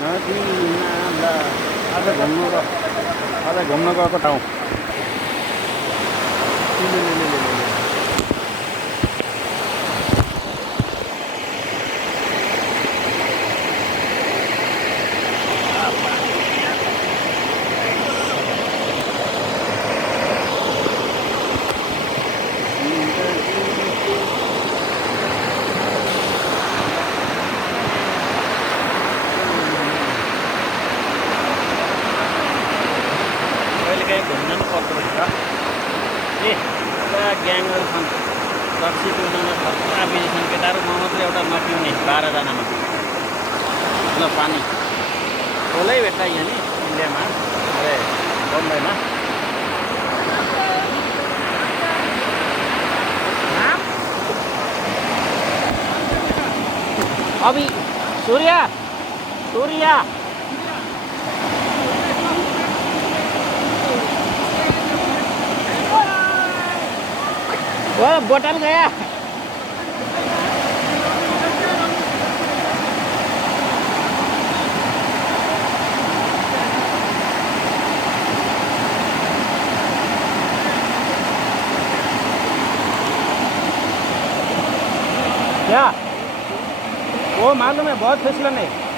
नदी नाला आज घुम्न गएको ठाउँ घुम्न पर्दो रहेछ पुरा ग्याङहरू छन् रक्सी पिउन खतरा बिजी छन् केटाहरू म मात्रै एउटा नपिउने 12 जनामा ल पानी खोलै भेट्टाइयो नि इन्डियामा अरे बम्बईमा अभी सूर्य वो बोतल गया क्या वो मालूम है बहुत फिसलन है।